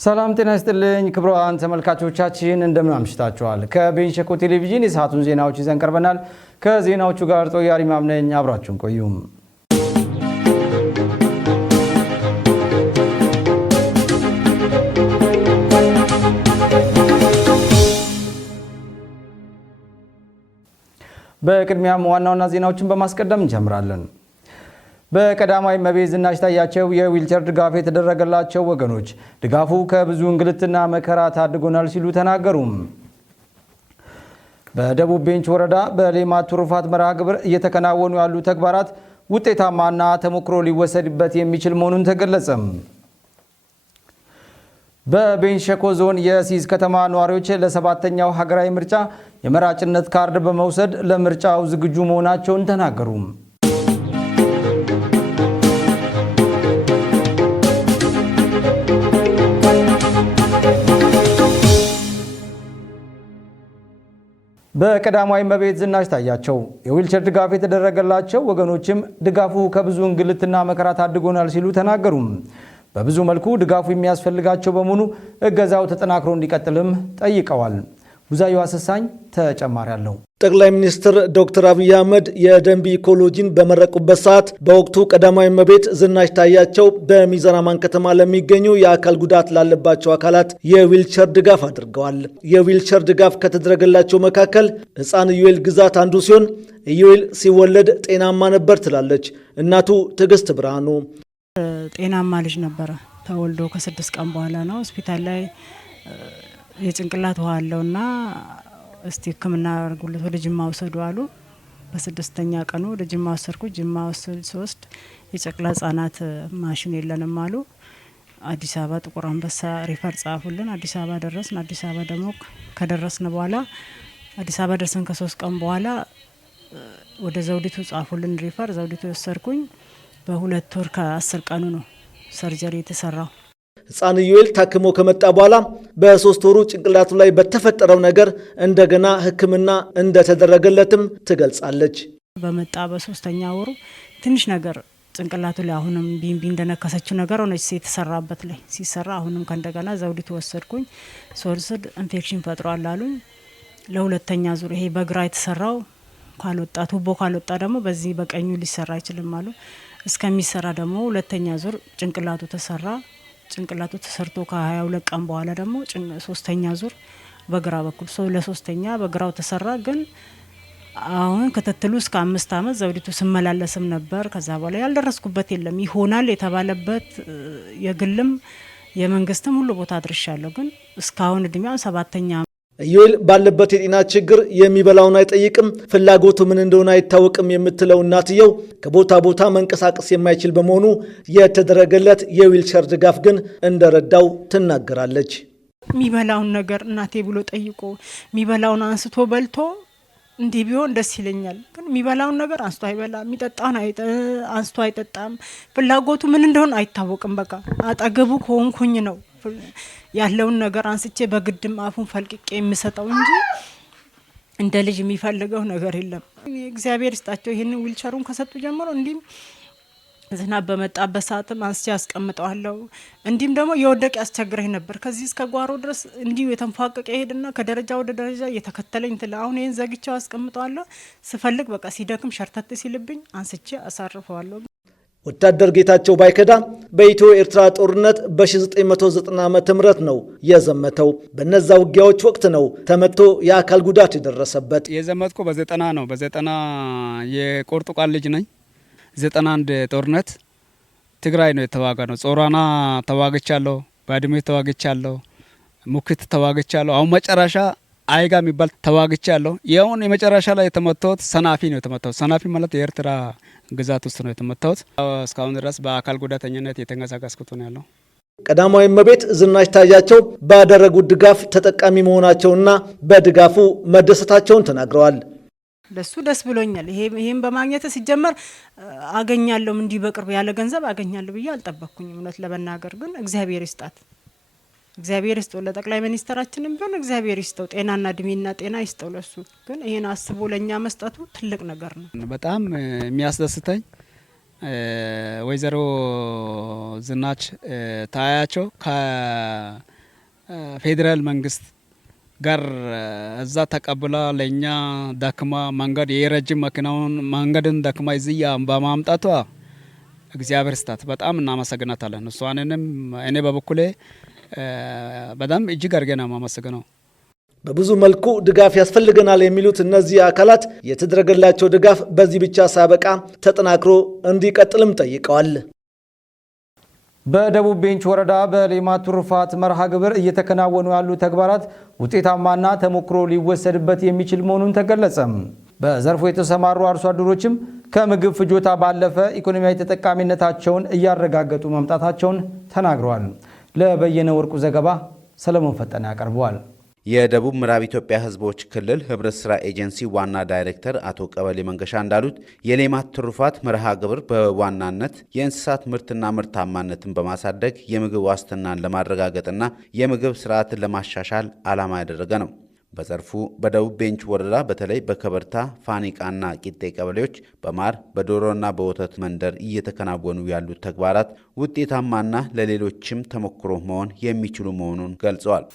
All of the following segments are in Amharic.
ሰላም ጤና ይስጥልኝ ክቡራን ተመልካቾቻችን እንደምን አምሽታችኋል። ከቤንች ሸኮ ቴሌቪዥን የሰዓቱን ዜናዎች ይዘን ቀርበናል። ከዜናዎቹ ጋር ጦያሪ ማምነኝ አብራችሁን ቆዩ። በቅድሚያም ዋና ዋና ዜናዎችን በማስቀደም እንጀምራለን። በቀዳማዊ እመቤት ዝናሽ ታያቸው የዊልቸር ድጋፍ የተደረገላቸው ወገኖች ድጋፉ ከብዙ እንግልትና መከራ ታድጎናል ሲሉ ተናገሩ። በደቡብ ቤንች ወረዳ በሌማት ትሩፋት መርሃ ግብር እየተከናወኑ ያሉ ተግባራት ውጤታማና ተሞክሮ ሊወሰድበት የሚችል መሆኑን ተገለጸ። በቤንች ሸኮ ዞን የሲዝ ከተማ ነዋሪዎች ለሰባተኛው ሀገራዊ ምርጫ የመራጭነት ካርድ በመውሰድ ለምርጫው ዝግጁ መሆናቸውን ተናገሩ። በቀዳማዊ እመቤት ዝናሽ ታያቸው የዊልቸር ድጋፍ የተደረገላቸው ወገኖችም ድጋፉ ከብዙ እንግልትና መከራ ታድጎናል ሲሉ ተናገሩ። በብዙ መልኩ ድጋፉ የሚያስፈልጋቸው በመሆኑ እገዛው ተጠናክሮ እንዲቀጥልም ጠይቀዋል። ጉዛዩ አሰሳኝ ተጨማሪ አለው። ጠቅላይ ሚኒስትር ዶክተር አብይ አህመድ የደንቢ ኢኮሎጂን በመረቁበት ሰዓት በወቅቱ ቀዳማዊ እመቤት ዝናሽ ታያቸው በሚዛን አማን ከተማ ለሚገኙ የአካል ጉዳት ላለባቸው አካላት የዊልቸር ድጋፍ አድርገዋል። የዊልቸር ድጋፍ ከተደረገላቸው መካከል ሕፃን ኢዩኤል ግዛት አንዱ ሲሆን ኢዩኤል ሲወለድ ጤናማ ነበር ትላለች እናቱ ትዕግስት ብርሃኑ። ጤናማ ልጅ ነበረ። ተወልዶ ከ6 ቀን በኋላ ነው ሆስፒታል ላይ የጭንቅላት ውሃ አለውና እስቲ ሕክምና አድርጉለት ወደ ጅማ ወሰዱ አሉ። በ6ኛ ቀኑ ወደ ጅማ ወሰድኩ። ጅማ ወሰድ የጨቅላ ህጻናት ማሽን የለንም አሉ። አዲስ አበባ ጥቁር አንበሳ ሪፈር ጻፉልን። አዲስ አበባ ደረስን። አዲስ አበባ ደግሞ ከደረስን በኋላ አዲስ አበባ ደርሰን ከ3 ቀን በኋላ ወደ ዘውዲቱ ጻፉልን ሪፈር። ዘውዲቱ ወሰድኩኝ። በ2 ወር ከ10 ቀኑ ነው ሰርጀሪ የተሰራው። ሕፃን ኢዩኤል ታክሞ ከመጣ በኋላ በ3 ወሩ ጭንቅላቱ ላይ በተፈጠረው ነገር እንደገና ሕክምና እንደተደረገለትም ትገልጻለች። በመጣ በ3ኛ ወሩ ትንሽ ነገር ጭንቅላቱ ላይ አሁንም ቢንቢ እንደነከሰችው ነገር ሆነች። የተሰራበት ላይ ሲሰራ አሁንም ከእንደገና ዘውዲቱ ወሰድኩኝ። ሶልስድ ኢንፌክሽን ፈጥሯል አሉኝ። ለሁለተኛ ዙር ይሄ በግራ የተሰራው ካልወጣ ቱቦ ካልወጣ ደግሞ በዚህ በቀኙ ሊሰራ አይችልም አሉ። እስከሚሰራ ደግሞ ሁለተኛ ዙር ጭንቅላቱ ተሰራ። ጭንቅላቱ ተሰርቶ ከ22 ቀን በኋላ ደግሞ 3ኛ ዙር በግራ በኩል ለሶስተኛ በግራው ተሰራ። ግን አሁን ክትትሉ እስከ 5 አመት ዘውዲቱ ስመላለስም ነበር። ከዛ በኋላ ያልደረስኩበት የለም። ይሆናል የተባለበት የግልም የመንግስትም ሁሉ ቦታ አድርሻለሁ። ግን እስካሁን እድሜው 7ኛ። ኢዩኤል ባለበት የጤና ችግር የሚበላውን አይጠይቅም፣ ፍላጎቱ ምን እንደሆነ አይታወቅም የምትለው እናትየው ከቦታ ቦታ መንቀሳቀስ የማይችል በመሆኑ የተደረገለት የዊልቸር ድጋፍ ግን እንደረዳው ትናገራለች። የሚበላውን ነገር እናቴ ብሎ ጠይቆ የሚበላውን አንስቶ በልቶ እንዲህ ቢሆን ደስ ይለኛል። ግን የሚበላውን ነገር አንስቶ አይበላም፣ የሚጠጣውን አንስቶ አይጠጣም። ፍላጎቱ ምን እንደሆነ አይታወቅም። በቃ አጠገቡ ከሆንኩኝ ነው ያለውን ነገር አንስቼ በግድም አፉን ፈልቅቄ የምሰጠው እንጂ እንደ ልጅ የሚፈልገው ነገር የለም። እግዚአብሔር ይስጣቸው። ይሄን ዊልቸሩን ከሰጡ ጀምሮ እንዲም ዝናብ በመጣበት ሰዓትም አንስቼ አስቀምጠዋለሁ። እንዲም ደግሞ የወደቅ ያስቸግረኝ ነበር። ከዚህ እስከ ጓሮ ድረስ እንዲሁ የተንፏቀቀ ይሄድና ከደረጃ ወደ ደረጃ እየተከተለኝ አሁን ይሄን ዘግቼው አስቀምጠዋለሁ። ስፈልግ በቃ ሲደክም ሸርተት ሲልብኝ አንስቼ አሳርፈዋለሁ። ወታደር ጌታቸው ባይከዳ በኢትዮ ኤርትራ ጦርነት በ1990 ዓ.ም ነው የዘመተው። በነዛ ውጊያዎች ወቅት ነው ተመቶ የአካል ጉዳት የደረሰበት። የዘመትኩ በ90 ነው። በ90 የቆርጡቃን ልጅ ነኝ። 91 ጦርነት ትግራይ ነው የተዋጋ ነው። ጾራና ተዋግቻለሁ፣ ባድሜ ተዋግቻለሁ፣ ሙክት ተዋግቻለሁ። አሁን መጨረሻ አይጋ የሚባል ተዋግቻለሁ። ይሁን የመጨረሻ ላይ የተመታሁት ሰናፊ ነው የተመታሁት። ሰናፊ ማለት የኤርትራ ግዛት ውስጥ ነው የተመታሁት። እስካሁን ድረስ በአካል ጉዳተኝነት የተንቀሳቀስኩት ነው ያለው። ቀዳማዊ እመቤት ዝናሽ ታያቸው ባደረጉት ድጋፍ ተጠቃሚ መሆናቸውና በድጋፉ መደሰታቸውን ተናግረዋል። ለሱ ደስ ብሎኛል። ይሄን በማግኘት ሲጀመር አገኛለሁ እንዲህ በቅርብ ያለ ገንዘብ አገኛለሁ ብዬ አልጠበቅኩኝም። እውነት ለመናገር ግን እግዚአብሔር ይስጣት። እግዚአብሔር ይስጠው። ለጠቅላይ ሚኒስትራችንም ቢሆን እግዚአብሔር ይስጠው። ጤናና እድሜና ጤና ይስጠው ለሱ። ግን ይሄን አስቦ ለኛ መስጠቱ ትልቅ ነገር ነው። በጣም የሚያስደስተኝ ወይዘሮ ዝናች ታያቸው ከፌዴራል መንግስት ጋር እዛ ተቀብላ ለኛ ዳክማ መንገድ የረጅም መኪናውን መንገድን ዳክማ እዚህ በማምጣቷ እግዚአብሔር ስታት በጣም እናመሰግናታለን። እሷንንም እኔ በበኩሌ በጣም እጅግ አድርገን ማመሰግነው። በብዙ መልኩ ድጋፍ ያስፈልገናል የሚሉት እነዚህ አካላት የተደረገላቸው ድጋፍ በዚህ ብቻ ሳበቃ ተጠናክሮ እንዲቀጥልም ጠይቀዋል። በደቡብ ቤንች ወረዳ በሌማት ትሩፋት መርሃ ግብር እየተከናወኑ ያሉ ተግባራት ውጤታማና ተሞክሮ ሊወሰድበት የሚችል መሆኑን ተገለጸ። በዘርፉ የተሰማሩ አርሶ አደሮችም ከምግብ ፍጆታ ባለፈ ኢኮኖሚያዊ ተጠቃሚነታቸውን እያረጋገጡ መምጣታቸውን ተናግረዋል። ለበየነ ወርቁ ዘገባ ሰለሞን ፈጠነ ያቀርበዋል። የደቡብ ምዕራብ ኢትዮጵያ ሕዝቦች ክልል ህብረት ስራ ኤጀንሲ ዋና ዳይሬክተር አቶ ቀበሌ መንገሻ እንዳሉት የሌማት ትሩፋት መርሃ ግብር በዋናነት የእንስሳት ምርትና ምርታማነትን በማሳደግ የምግብ ዋስትናን ለማረጋገጥና የምግብ ስርዓትን ለማሻሻል ዓላማ ያደረገ ነው። በዘርፉ በደቡብ ቤንች ወረዳ በተለይ በከበርታ ፋኒቃና ቂጤ ቀበሌዎች በማር በዶሮና በወተት መንደር እየተከናወኑ ያሉት ተግባራት ውጤታማና ለሌሎችም ተሞክሮ መሆን የሚችሉ መሆኑን ገልጸዋል።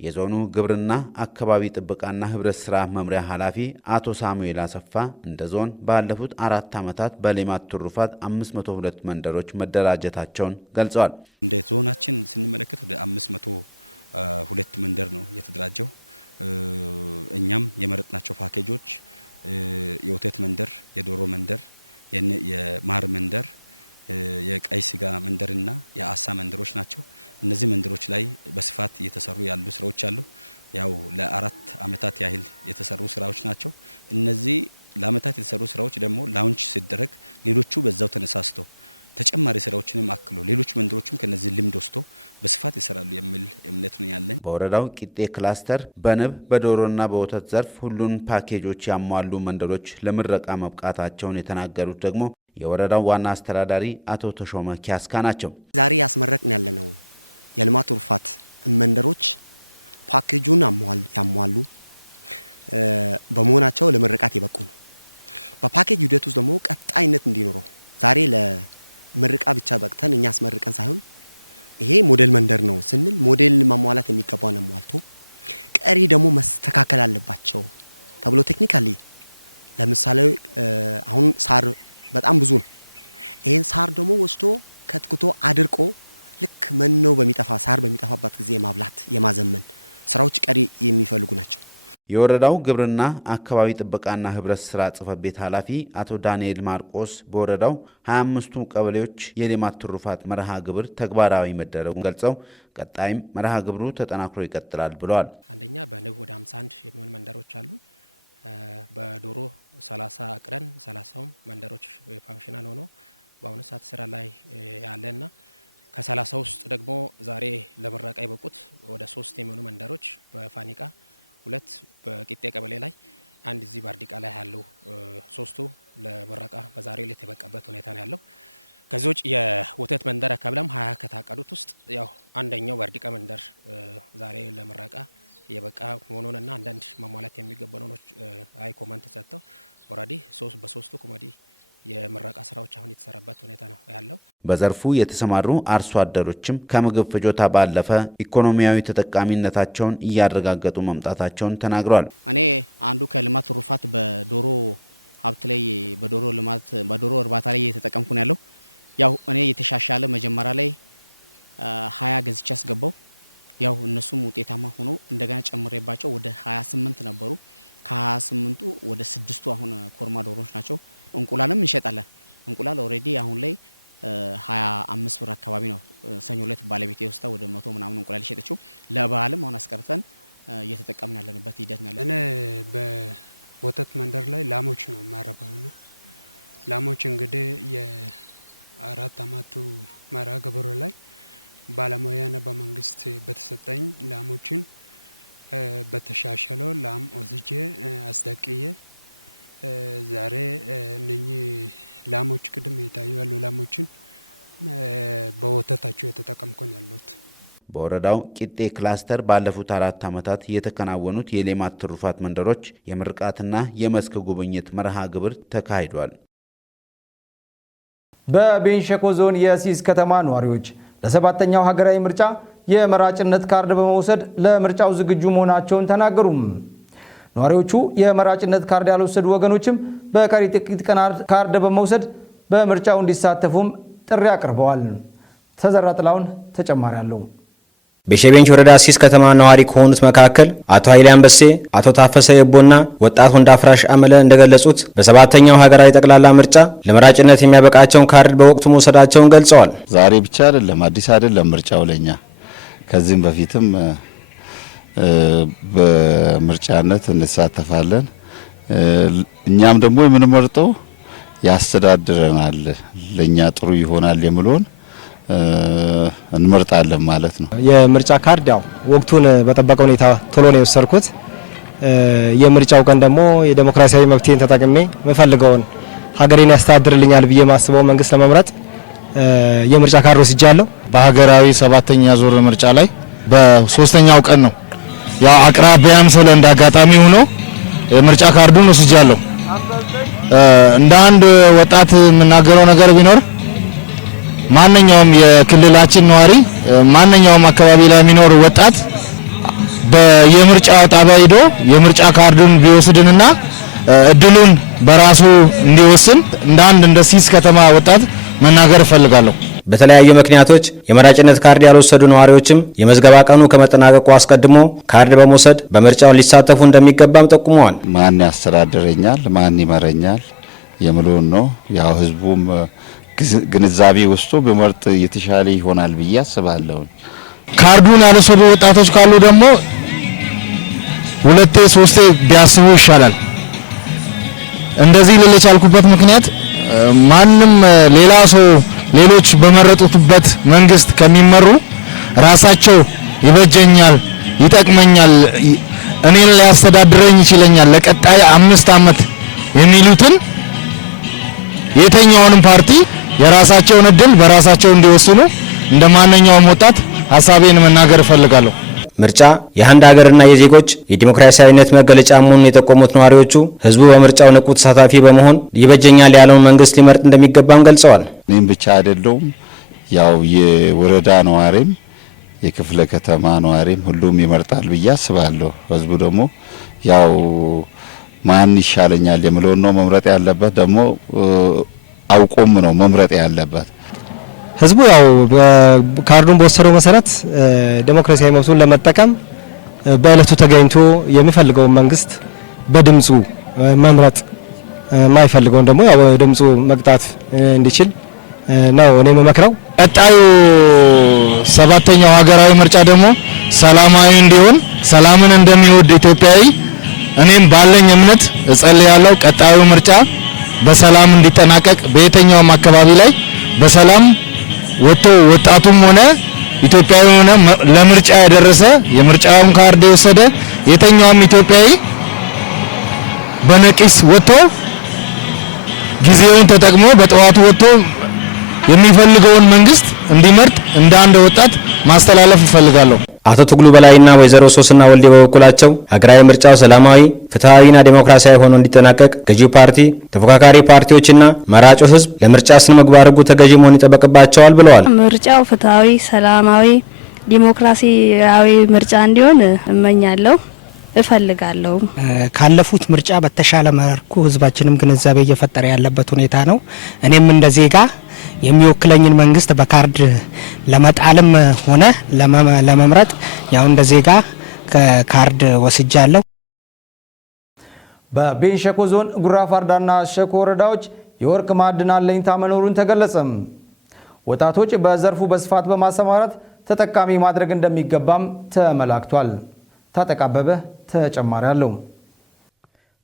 የዞኑ ግብርና አካባቢ ጥበቃና ህብረት ስራ መምሪያ ኃላፊ አቶ ሳሙኤል አሰፋ እንደ ዞን ባለፉት 4 ዓመታት በሌማት ትሩፋት 502 መንደሮች መደራጀታቸውን ገልጸዋል። በወረዳው ቂጤ ክላስተር በንብ በዶሮና በወተት ዘርፍ ሁሉን ፓኬጆች ያሟሉ መንደሮች ለምረቃ መብቃታቸውን የተናገሩት ደግሞ የወረዳው ዋና አስተዳዳሪ አቶ ተሾመ ኪያስካ ናቸው። የወረዳው ግብርና አካባቢ ጥበቃና ህብረት ስራ ጽሕፈት ቤት ኃላፊ አቶ ዳንኤል ማርቆስ በወረዳው 25ቱ ቀበሌዎች የሌማት ትሩፋት መርሃ ግብር ተግባራዊ መደረጉን ገልጸው ቀጣይም መርሃ ግብሩ ተጠናክሮ ይቀጥላል ብለዋል። በዘርፉ የተሰማሩ አርሶ አደሮችም ከምግብ ፍጆታ ባለፈ ኢኮኖሚያዊ ተጠቃሚነታቸውን እያረጋገጡ መምጣታቸውን ተናግረዋል። በወረዳው ቂጤ ክላስተር ባለፉት 4 ዓመታት የተከናወኑት የሌማት ትሩፋት መንደሮች የምርቃትና የመስክ ጉብኝት መርሃ ግብር ተካሂዷል። በቤንች ሸኮ ዞን የሲስ ከተማ ነዋሪዎች ለ7ኛው ሀገራዊ ምርጫ የመራጭነት ካርድ በመውሰድ ለምርጫው ዝግጁ መሆናቸውን ተናገሩ። ነዋሪዎቹ የመራጭነት ካርድ ያልወሰዱ ወገኖችም በቀሪ ጥቂት ቀናት ካርድ በመውሰድ በምርጫው እንዲሳተፉም ጥሪ አቅርበዋል። ተዘራ ጥላውን ተጨማሪ አለው። በቤንች ወረዳ ሲስ ከተማ ነዋሪ ከሆኑት መካከል አቶ ኃይሌ አንበሴ፣ አቶ ታፈሰ የቦና ወጣት ወንዳፍራሽ አመለ እንደገለጹት በ7ኛው ሀገራዊ ጠቅላላ ምርጫ ለመራጭነት የሚያበቃቸውን ካርድ በወቅቱ መውሰዳቸውን ገልጸዋል። ዛሬ ብቻ አይደለም፣ አዲስ አይደለም ምርጫው ለኛ ከዚህም በፊትም በምርጫነት እንሳተፋለን። እኛም ደግሞ የምንመርጠው ያስተዳድረናል፣ ለኛ ጥሩ ይሆናል የሚለውን እንመርጣለን ማለት ነው። የምርጫ ካርድ ያው ወቅቱን በጠበቀ ሁኔታ ቶሎ ነው የወሰድኩት። የምርጫው ቀን ደግሞ የዲሞክራሲያዊ መብቴን ተጠቅሜ የምፈልገውን ሀገሬን ያስተዳድርልኛል ብዬ ማስበው መንግስት ለመምረጥ የምርጫ ካርድ ወስጃለሁ። በሀገራዊ 7ኛ ዙር ምርጫ ላይ በ3ኛው ቀን ነው ያው አቅራቢያም ስለ እንዳጋጣሚ ሆኖ የምርጫ ካርዱን ወስጃለሁ። እንደ አንድ ወጣት የምናገረው ነገር ቢኖር ማንኛውም የክልላችን ነዋሪ ማንኛውም አካባቢ ላይ የሚኖር ወጣት በየምርጫ ጣቢያ ሄዶ የምርጫ ካርዱን ቢወስድንና እድሉን በራሱ እንዲወስን እንደ አንድ እንደ ሲስ ከተማ ወጣት መናገር እፈልጋለሁ። በተለያዩ ምክንያቶች የመራጭነት ካርድ ያልወሰዱ ነዋሪዎችም የመዝገባ ቀኑ ከመጠናቀቁ አስቀድሞ ካርድ በመውሰድ በምርጫው ሊሳተፉ እንደሚገባም ጠቁመዋል። ማን ያስተዳድረኛል፣ ማን ይመረኛል የሚለውን ነው ያው ህዝቡም ግንዛቤ ወስዶ በመርጥ የተሻለ ይሆናል ብዬ አስባለሁ። ካርዱን ያልወሰዱ ወጣቶች ካሉ ደግሞ ሁለቴ ሶስቴ ቢያስቡ ይሻላል። እንደዚህ ልል የቻልኩበት ምክንያት ማንም ሌላ ሰው ሌሎች በመረጡበት መንግስት ከሚመሩ ራሳቸው ይበጀኛል፣ ይጠቅመኛል፣ እኔን ሊያስተዳድረኝ ይችላል ለቀጣይ 5 ዓመት የሚሉትን የተኛውንም ፓርቲ የራሳቸውን እድል በራሳቸው እንዲወስኑ እንደማንኛውም ወጣት ሐሳቤን መናገር እፈልጋለሁ። ምርጫ የአንድ ሀገርና የዜጎች የዲሞክራሲያዊነት መገለጫ መሆኑን የጠቆሙት ነዋሪዎቹ ህዝቡ በምርጫው ንቁ ተሳታፊ በመሆን ይበጀኛል ያለውን መንግስት ሊመርጥ እንደሚገባም ገልጸዋል። እኔም ብቻ አይደለም ያው የወረዳ ነዋሪም የክፍለ ከተማ ነዋሪም ሁሉም ይመርጣል ብዬ አስባለሁ። ህዝቡ ደግሞ ያው ማን ይሻለኛል የሚለውን ነው መምረጥ ያለበት፣ ደግሞ አውቆም ነው መምረጥ ያለበት። ህዝቡ ያው ካርዱን በወሰደው መሰረት ዲሞክራሲያዊ መብቱን ለመጠቀም በእለቱ ተገኝቶ የሚፈልገውን መንግስት በድምጹ መምረጥ፣ ማይፈልገውን ደግሞ ያው ድምጹ መቅጣት እንዲችል ነው እኔ የምመክረው። ቀጣዩ 7ኛው ሀገራዊ ምርጫ ደግሞ ሰላማዊ እንዲሆን ሰላምን እንደሚወድ ኢትዮጵያዊ እኔም ባለኝ እምነት እጸልያለሁ። ቀጣዩ ምርጫ በሰላም እንዲጠናቀቅ በየትኛውም አካባቢ ላይ በሰላም ወጥቶ ወጣቱም ሆነ ኢትዮጵያዊ ሆነ ለምርጫ ያደረሰ የምርጫውን ካርድ የወሰደ የትኛውም ኢትዮጵያዊ በነቂስ ወጥቶ ጊዜውን ተጠቅሞ በጠዋቱ ወጥቶ የሚፈልገውን መንግስት እንዲመርጥ እንደ አንድ ወጣት ማስተላለፍ እፈልጋለሁ። አቶ ትግሉ በላይና ወይዘሮ ሶስና ወልዴ በበኩላቸው ሀገራዊ ምርጫው ሰላማዊ፣ ፍትሃዊና ዲሞክራሲያዊ ሆኖ እንዲጠናቀቅ ገዢው ፓርቲ፣ ተፎካካሪ ፓርቲዎችና መራጩ ህዝብ ለምርጫ ስነ ምግባር ህጉ ተገዢ መሆን ይጠበቅባቸዋል ብለዋል። ምርጫው ፍትሃዊ፣ ሰላማዊ፣ ዲሞክራሲያዊ ምርጫ እንዲሆን እመኛለሁ እፈልጋለሁ። ካለፉት ምርጫ በተሻለ መልኩ ህዝባችንም ግንዛቤ እየፈጠረ ያለበት ሁኔታ ነው። እኔም እንደ ዜጋ የሚወክለኝን መንግስት በካርድ ለመጣልም ሆነ ለመምረጥ ያው እንደ ዜጋ ካርድ ወስጃለሁ። በቤንች ሸኮ ዞን ጉራ ፋርዳና ሸኮ ወረዳዎች የወርቅ ማዕድን አለኝታ መኖሩን ተገለጸም። ወጣቶች በዘርፉ በስፋት በማሰማራት ተጠቃሚ ማድረግ እንደሚገባም ተመላክቷል። ታጠቃበበ ተጨማሪ አለው።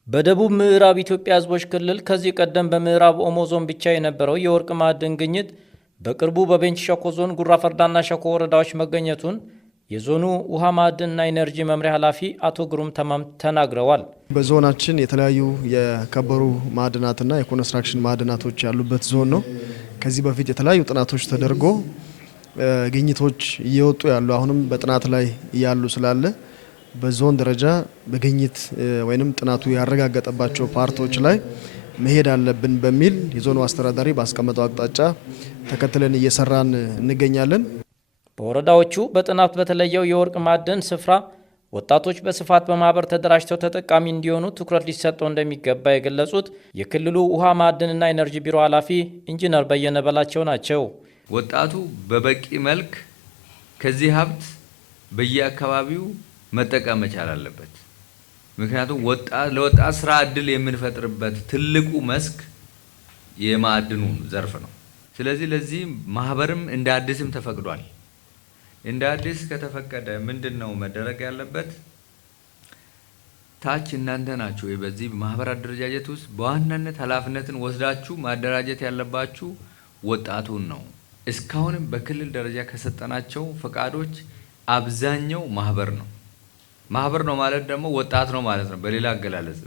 በደቡብ ምዕራብ ኢትዮጵያ ህዝቦች ክልል ከዚህ ቀደም በምዕራብ ኦሞ ዞን ብቻ የነበረው የወርቅ ማዕድን ግኝት በቅርቡ በቤንች ሸኮ ዞን ጉራ ፈርዳና ሸኮ ወረዳዎች መገኘቱን የዞኑ ውሃ ማዕድንና ኢነርጂ መምሪያ ኃላፊ አቶ ግሩም ተማም ተናግረዋል። በዞናችን የተለያዩ የከበሩ ማዕድናትና የኮንስትራክሽን ማዕድናቶች ያሉበት ዞን ነው። ከዚህ በፊት የተለያዩ ጥናቶች ተደርጎ ግኝቶች እየወጡ ያሉ አሁንም በጥናት ላይ ያሉ ስላለ በዞን ደረጃ በግኝት ወይንም ጥናቱ ያረጋገጠባቸው ፓርቶች ላይ መሄድ አለብን በሚል የዞኑ አስተዳዳሪ ባስቀመጠው አቅጣጫ ተከትለን እየሰራን እንገኛለን። በወረዳዎቹ በጥናት በተለየው የወርቅ ማዕድን ስፍራ ወጣቶች በስፋት በማህበር ተደራጅተው ተጠቃሚ እንዲሆኑ ትኩረት ሊሰጠው እንደሚገባ የገለጹት የክልሉ ውሃ ማዕድንና ኢነርጂ ቢሮ ኃላፊ ኢንጂነር በየነ በላቸው ናቸው። ወጣቱ በበቂ መልክ ከዚህ ሀብት በየአካባቢው መጠቀም መቻል አለበት። ምክንያቱም ለወጣት ስራ እድል የምንፈጥርበት ትልቁ መስክ የማዕድኑ ዘርፍ ነው። ስለዚህ ለዚህ ማህበርም እንደ አዲስም ተፈቅዷል። እንደ አዲስ ከተፈቀደ ምንድነው መደረግ ያለበት? ታች እናንተ ናችሁ በዚህ ማህበር አደረጃጀት ውስጥ በዋናነት ኃላፊነትን ወስዳችሁ ማደራጀት ያለባችሁ ወጣቱን ነው። እስካሁንም በክልል ደረጃ ከሰጠናቸው ፈቃዶች አብዛኛው ማህበር ነው። ማህበር ነው ማለት ደግሞ ወጣት ነው ማለት ነው በሌላ አገላለጽ።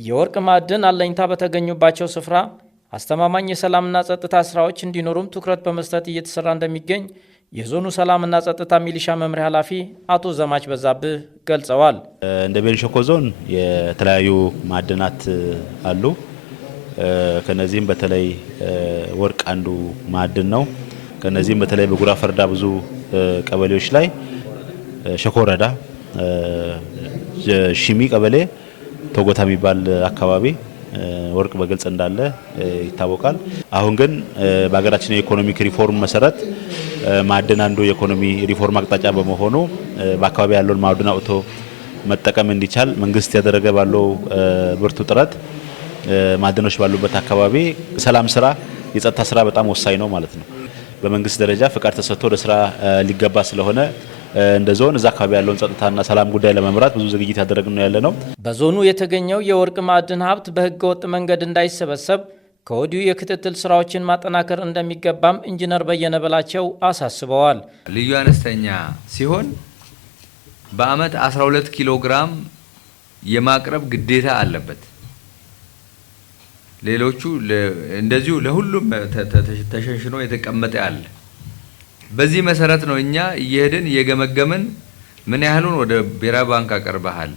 የወርቅ ማዕድን አለኝታ በተገኙባቸው ስፍራ አስተማማኝ የሰላምና ጸጥታ ስራዎች እንዲኖሩም ትኩረት በመስጠት እየተሰራ እንደሚገኝ የዞኑ ሰላምና ጸጥታ ሚሊሻ መምሪያ ኃላፊ አቶ ዘማች በዛብህ ገልጸዋል። እንደ ቤንች ሸኮ ዞን የተለያዩ ማዕድናት አሉ። ከነዚህም በተለይ ወርቅ አንዱ ማዕድን ነው። ከነዚህም በተለይ በጉራ ፈርዳ ብዙ ቀበሌዎች ላይ ሸኮ ወረዳ ሺሚ ቀበሌ ቶጎታ የሚባል አካባቢ ወርቅ በግልጽ እንዳለ ይታወቃል። አሁን ግን በሀገራችን የኢኮኖሚክ ሪፎርም መሰረት ማዕድን አንዱ የኢኮኖሚ ሪፎርም አቅጣጫ በመሆኑ በአካባቢ ያለውን ማዕድን አውጥቶ መጠቀም እንዲቻል መንግስት ያደረገ ባለው ብርቱ ጥረት ማዕድኖች ባሉበት አካባቢ ሰላም ስራ፣ የጸጥታ ስራ በጣም ወሳኝ ነው ማለት ነው። በመንግስት ደረጃ ፍቃድ ተሰጥቶ ወደ ስራ ሊገባ ስለሆነ እንደ ዞን እዛ አካባቢ ያለውን ጸጥታና ሰላም ጉዳይ ለመምራት ብዙ ዝግጅት ያደረግን ነው ያለ ነው። በዞኑ የተገኘው የወርቅ ማዕድን ሀብት በህገ ወጥ መንገድ እንዳይሰበሰብ ከወዲሁ የክትትል ስራዎችን ማጠናከር እንደሚገባም ኢንጂነር በየነ በላቸው አሳስበዋል። ልዩ አነስተኛ ሲሆን በአመት 12 ኪሎ ግራም የማቅረብ ግዴታ አለበት። ሌሎቹ እንደዚሁ ለሁሉም ተሸንሽኖ የተቀመጠ አለ። በዚህ መሰረት ነው እኛ እየሄድን እየገመገምን ምን ያህሉን ወደ ብሔራዊ ባንክ አቀርበሃል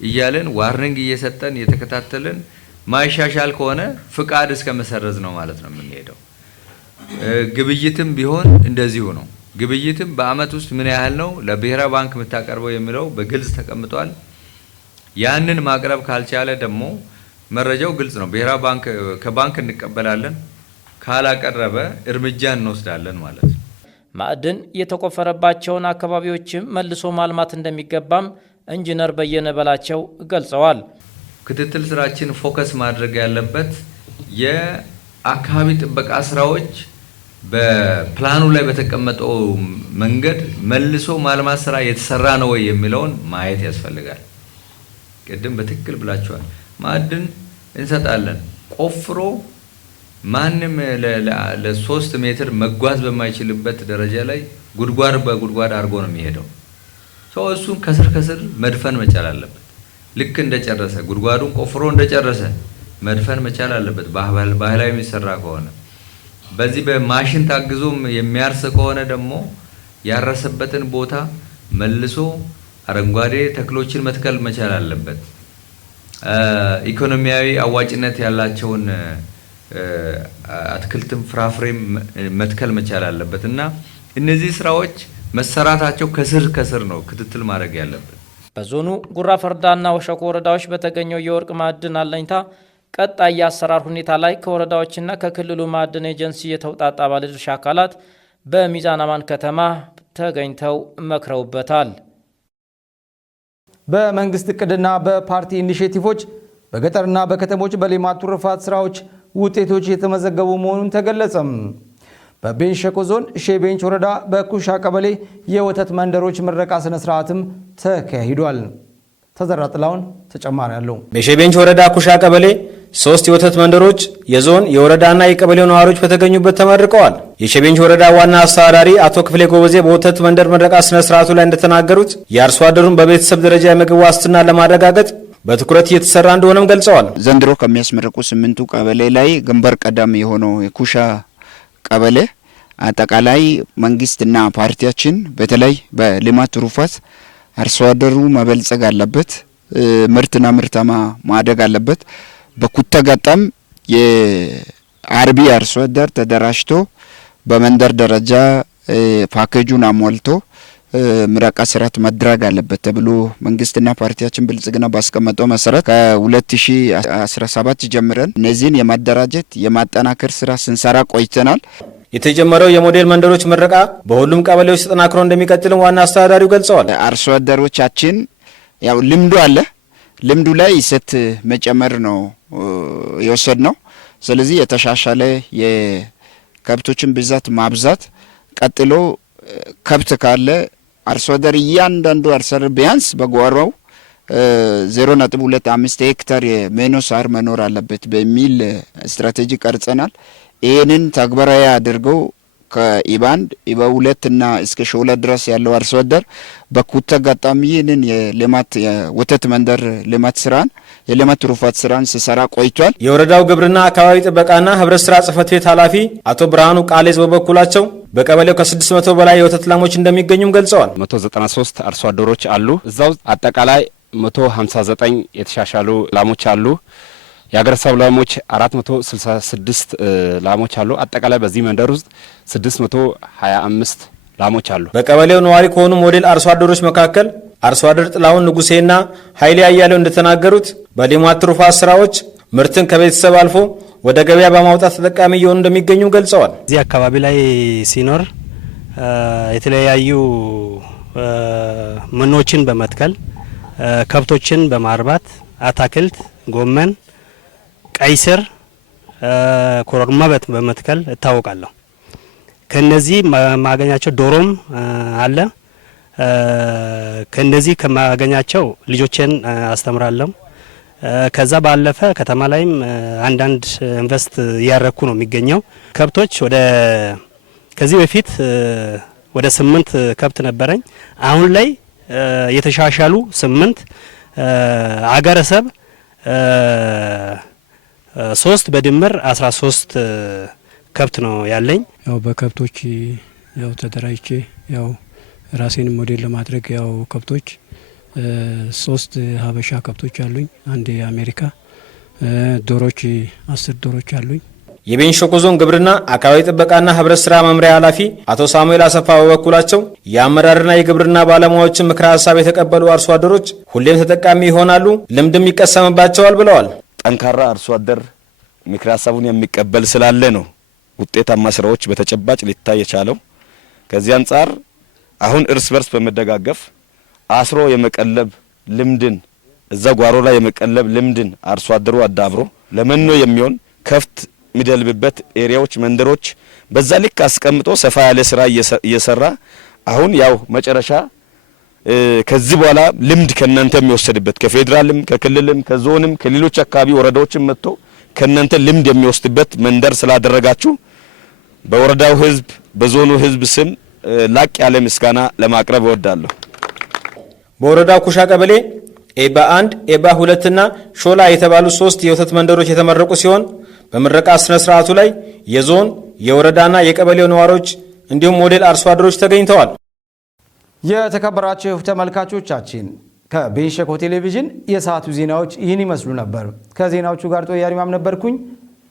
እያለን ዋርኒንግ እየሰጠን እየተከታተልን ማይሻሻል ከሆነ ፍቃድ እስከ መሰረዝ ነው ማለት ነው የምንሄደው። ግብይትም ቢሆን እንደዚሁ ነው። ግብይትም በአመት ውስጥ ምን ያህል ነው ለብሔራዊ ባንክ የምታቀርበው የሚለው በግልጽ ተቀምጧል። ያንን ማቅረብ ካልቻለ ደግሞ መረጃው ግልጽ ነው። ብሔራዊ ባንክ ከባንክ እንቀበላለን፣ ካላቀረበ እርምጃ እንወስዳለን ማለት ነው። ማዕድን የተቆፈረባቸውን አካባቢዎችም መልሶ ማልማት እንደሚገባም ኢንጂነር በየነ በላቸው ገልጸዋል። ክትትል ስራችን ፎከስ ማድረግ ያለበት የአካባቢ ጥበቃ ስራዎች በፕላኑ ላይ በተቀመጠው መንገድ መልሶ ማልማት ስራ የተሰራ ነው ወይ የሚለውን ማየት ያስፈልጋል። ቅድም በትክክል ብላችኋል። ማዕድን እንሰጣለን፣ ቆፍሮ ማንም ለ3 ሜትር መጓዝ በማይችልበት ደረጃ ላይ ጉድጓድ በጉድጓድ አድርጎ ነው የሚሄደው። ሰው እሱን ከስር መድፈን መቻል አለበት። ልክ እንደጨረሰ ጉድጓዱን ቆፍሮ እንደጨረሰ መድፈን መቻል አለበት። ባህላዊ የሚሰራ ከሆነ በዚህ በማሽን ታግዞም የሚያርስ ከሆነ ደግሞ ያረሰበትን ቦታ መልሶ አረንጓዴ ተክሎችን መትከል መቻል አለበት። ኢኮኖሚያዊ አዋጭነት ያላቸውን አትክልትም ፍራፍሬም መትከል መቻል አለበት እና እነዚህ ስራዎች መሰራታቸው ከስር ነው ክትትል ማድረግ ያለበት። በዞኑ ጉራ ፈርዳና ወሸኮ ወረዳዎች በተገኘው የወርቅ ማዕድን አለኝታ ቀጣይ የአሰራር ሁኔታ ላይ ከወረዳዎችና ከክልሉ ማዕድን ኤጀንሲ የተውጣጣ ባለድርሻ አካላት በሚዛን አማን ከተማ ተገኝተው መክረውበታል። በመንግስት እቅድና በፓርቲ ኢኒሼቲቮች በገጠርና በከተሞች በሌማት ትሩፋት ስራዎች ውጤቶች የተመዘገቡ መሆኑን ተገለጸም። በቤንች ሸኮ ዞን ሼቤንች ወረዳ በኩሻ ቀበሌ የወተት መንደሮች ምረቃ ስነ ስርዓትም ተካሂዷል። ተዘራ ጥላውን ተጨማሪ አለው። በሼቤንች ወረዳ ኩሻ ቀበሌ 3 የወተት መንደሮች የዞን የወረዳና የቀበሌው ነዋሪዎች በተገኙበት ተመርቀዋል። የሼቤንች ወረዳ ዋና አስተዳዳሪ አቶ ክፍሌ ጎበዜ በወተት መንደር ምረቃ ስነ ስርዓቱ ላይ እንደተናገሩት የአርሶ አደሩን በቤተሰብ ደረጃ የምግብ ዋስትና ለማረጋገጥ በትኩረት እየተሰራ እንደሆነም ገልጸዋል። ዘንድሮ ከሚያስመረቁ 8ቱ ቀበሌ ላይ ግንባር ቀደም የሆነው የኩሻ ቀበሌ አጠቃላይ መንግስትና ፓርቲያችን በተለይ በልማት ትሩፋት አርሶ አደሩ መበልጸግ አለበት፣ ምርትና ምርታማ ማደግ አለበት። በኩታ ገጠም የአርቢ አርሶ አደር ተደራጅቶ በመንደር ደረጃ ፓኬጁን አሟልቶ ምረቃ ስርዓት መድረግ አለበት ተብሎ መንግስትና ፓርቲያችን ብልጽግና ባስቀመጠው መሰረት ከ2017 ጀምረን እነዚህን የማደራጀት የማጠናከር ስራ ስንሰራ ቆይተናል። የተጀመረው የሞዴል መንደሮች ምረቃ በሁሉም ቀበሌዎች ተጠናክሮ እንደሚቀጥልም ዋና አስተዳዳሪው ገልጸዋል። አርሶ አደሮቻችን ያው ልምዱ አለ፣ ልምዱ ላይ ይሰት መጨመር ነው የወሰድ ነው። ስለዚህ የተሻሻለ የከብቶችን ብዛት ማብዛት፣ ቀጥሎ ከብት ካለ አርሶ አደር እያንዳንዱ አርሶ አደር ቢያንስ በጓሮው 0.25 ሄክታር የሜኖ ሳር መኖር አለበት በሚል ስትራቴጂ ቀርጸናል። ይህንን ተግባራዊ አድርገው ከኢባንድ ኢባ2 እና እስከ ሾላ ድረስ ያለው አርሶ አደር በኩታ ገጠም ይህንን የልማት የወተት መንደር ልማት ስራን የልማት ትሩፋት ስራን ሲሰራ ቆይቷል። የወረዳው ግብርና አካባቢ ጥበቃና ህብረት ስራ ጽህፈት ቤት ኃላፊ አቶ ብርሃኑ ቃሌዝ በበኩላቸው በቀበሌው ከ600 በላይ የወተት ላሞች እንደሚገኙም ገልጸዋል። 193 አርሶ አደሮች አሉ። እዛው አጠቃላይ 159 የተሻሻሉ ላሞች አሉ። የሀገረሰብ ላሞች 466 ላሞች አሉ። አጠቃላይ በዚህ መንደር ውስጥ 625 ላሞች አሉ። በቀበሌው ነዋሪ ከሆኑ ሞዴል አርሶ አደሮች መካከል አርሶ አደር ጥላሁን ንጉሴና ኃይሌ አያሌው እንደተናገሩት በልማት ትሩፋት ስራዎች ምርትን ከቤተሰብ አልፎ ወደ ገበያ በማውጣት ተጠቃሚ እየሆኑ እንደሚገኙ ገልጸዋል። እዚህ አካባቢ ላይ ሲኖር የተለያዩ መኖችን በመትከል ከብቶችን በማርባት አታክልት፣ ጎመን፣ ቀይ ስር፣ ኮረሪማ በመትከል እታወቃለሁ። ከነዚህ ማገኛቸው ዶሮም አለ። ከነዚህ ከማገኛቸው ልጆችን አስተምራለሁ። ከዛ ባለፈ ከተማ ላይም አንዳንድ ኢንቨስት እያረኩ ነው የሚገኘው። ከብቶች ከዚህ በፊት ወደ 8 ከብት ነበረኝ። አሁን ላይ የተሻሻሉ 8 አገረሰብ 3 በድምር 13 ከብት ነው ያለኝ። ያው በከብቶች ያው ተደራጅቼ ያው ራሴን ሞዴል ለማድረግ ያው ከብቶች 3 ሀበሻ ከብቶች አሉኝ፣ 1 የአሜሪካ ዶሮች 10 ዶሮች አሉኝ። የቤንች ሸኮ ዞን ግብርና አካባቢ ጥበቃና ህብረት ስራ መምሪያ ኃላፊ አቶ ሳሙኤል አሰፋ በበኩላቸው የአመራርና የግብርና ባለሙያዎችን ምክረ ሀሳብ የተቀበሉ አርሶ አደሮች ሁሌም ተጠቃሚ ይሆናሉ፣ ልምድም ይቀሰምባቸዋል ብለዋል። ጠንካራ አርሶ አደር ምክረ ሀሳቡን የሚቀበል ስላለ ነው ውጤታማ ስራዎች በተጨባጭ ሊታይ የቻለው። ከዚህ አንጻር አሁን እርስ በርስ በመደጋገፍ አስሮ የመቀለብ ልምድን እዛ ጓሮ ላይ የመቀለብ ልምድን አርሶ አደሩ አዳብሮ ለመኖ የሚሆን ከፍት የሚደልብበት ኤሪያዎች፣ መንደሮች በዛ ልክ አስቀምጦ ሰፋ ያለ ስራ እየሰራ አሁን ያው መጨረሻ ከዚህ በኋላ ልምድ ከናንተ የሚወሰድበት ከፌዴራልም ከክልልም ከዞንም ከሌሎች አካባቢ ወረዳዎችም መጥቶ ከናንተ ልምድ የሚወስድበት መንደር ስላደረጋችሁ በወረዳው ህዝብ በዞኑ ህዝብ ስም ላቅ ያለ ምስጋና ለማቅረብ እወዳለሁ። በወረዳው ኩሻ ቀበሌ ኤባ 1 ኤባ 2 እና ሾላ የተባሉ 3 የወተት መንደሮች የተመረቁ ሲሆን በምረቃ ስነ ስርዓቱ ላይ የዞን የወረዳና የቀበሌው ነዋሪዎች እንዲሁም ሞዴል አርሶ አደሮች ተገኝተዋል። የተከበራችሁ ተመልካቾቻችን ከቤንች ሸኮ ቴሌቪዥን የሰዓቱ ዜናዎች ይህን ይመስሉ ነበር። ከዜናዎቹ ጋር ጦያሪ ማም ነበርኩኝ።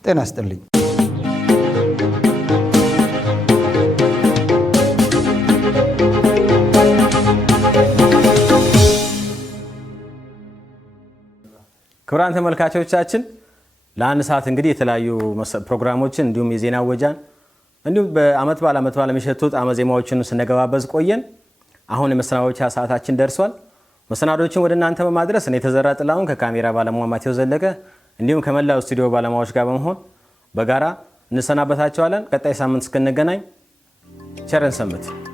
ጤና ይስጥልኝ። ክቡራን ተመልካቾቻችን ለአንድ ሰዓት እንግዲህ የተለያዩ ፕሮግራሞችን እንዲሁም የዜና ወጃን እንዲሁም በአመት በዓል የሚሸቱ ጣዕመ ዜማዎችን ስንገባበዝ ቆየን። አሁን የመሰናዶቻ ሰዓታችን ደርሷል። መሰናዶችን ወደ እናንተ በማድረስ እኔ ተዘራ ጥላሁን ከካሜራ ባለሙያ ማቴዎስ ዘለቀ እንዲሁም ከመላው ስቱዲዮ ባለሙያዎች ጋር በመሆን በጋራ እንሰናበታቸዋለን። ቀጣይ ሳምንት እስክንገናኝ ቸር ሰንብቱ።